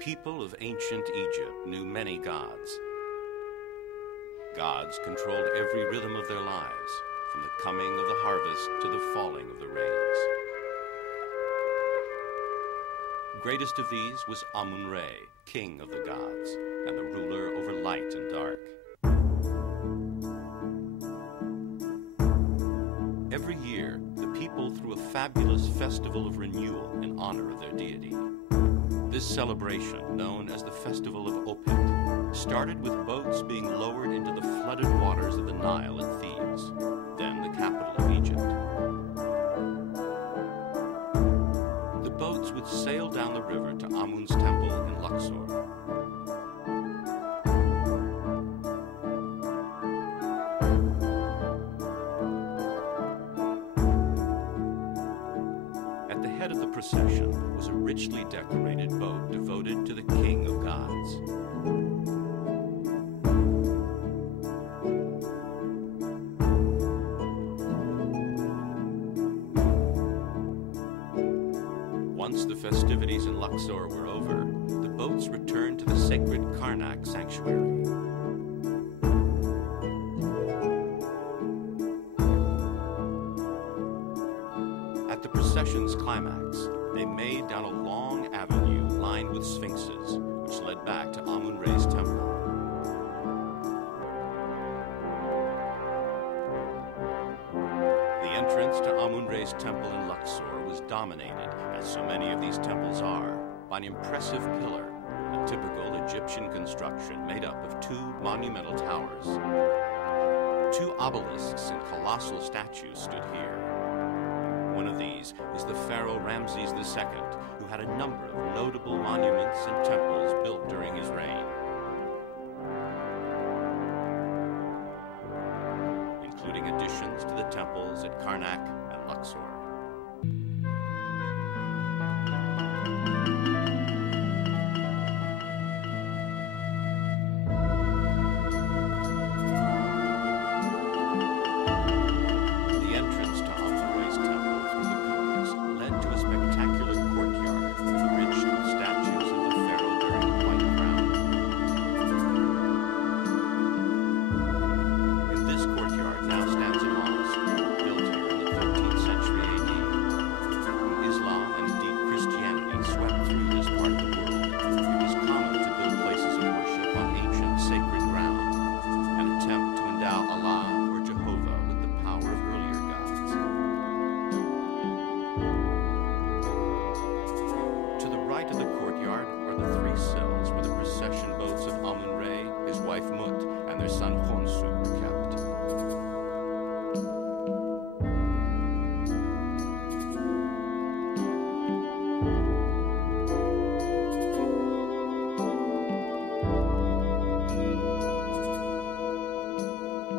people of ancient Egypt knew many gods. Gods controlled every rhythm of their lives, from the coming of the harvest to the falling of the rains. Greatest of these was Amun-Re, king of the gods, and the ruler over light and dark. Every year, the people threw a fabulous festival of renewal in honor of their deity. This celebration, known as the Festival of Opet, started with boats being lowered into the flooded waters of the Nile at Thebes, then the capital of Egypt. The boats would sail down the river to Amun's temple in Luxor. At the head of the procession was a richly decorated boat devoted to the king of gods. Once the festivities in Luxor were over, the boats returned to the sacred Karnak sanctuary. At the procession's climax, they made down a long avenue lined with sphinxes, which led back to Amun-Re's temple. The entrance to Amun-Re's temple in Luxor was dominated, as so many of these temples are, by an impressive pillar, a typical Egyptian construction made up of two monumental towers. Two obelisks and colossal statues stood here. One of these is the pharaoh Ramses II, who had a number of notable monuments and temples built during his reign, including additions to the temples at Karnak and Luxor.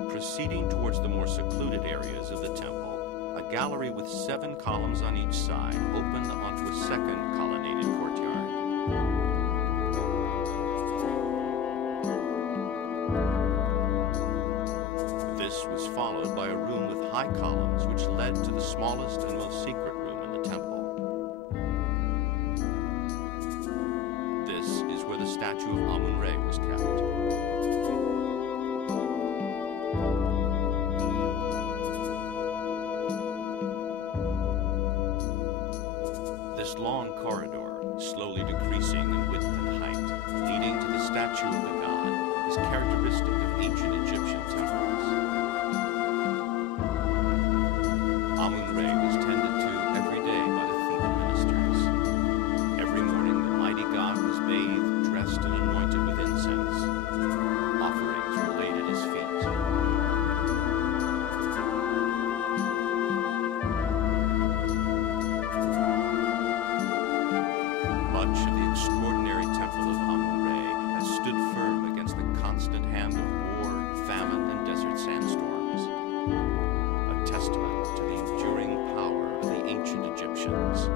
Proceeding towards the more secluded areas of the temple, a gallery with 7 columns on each side opened onto a second colonnaded courtyard. This was followed by a room with high columns which led to the smallest and most secret room in the temple. This is where the statue of Amun-Re was kept. This long corridor, slowly decreasing in width and height, leading to the statue of the god, is characteristic of ancient Egyptian temples. Amun-Re was tended to every day by the Theban ministers. Every morning, the mighty god was bathed, dressed, and anointed with incense. Offerings were laid at his feet. Much of the extraordinary temple of Amun-Re has stood firm against the constant hand of war, famine, and desert sandstorms. A testament to the enduring power of the ancient Egyptians.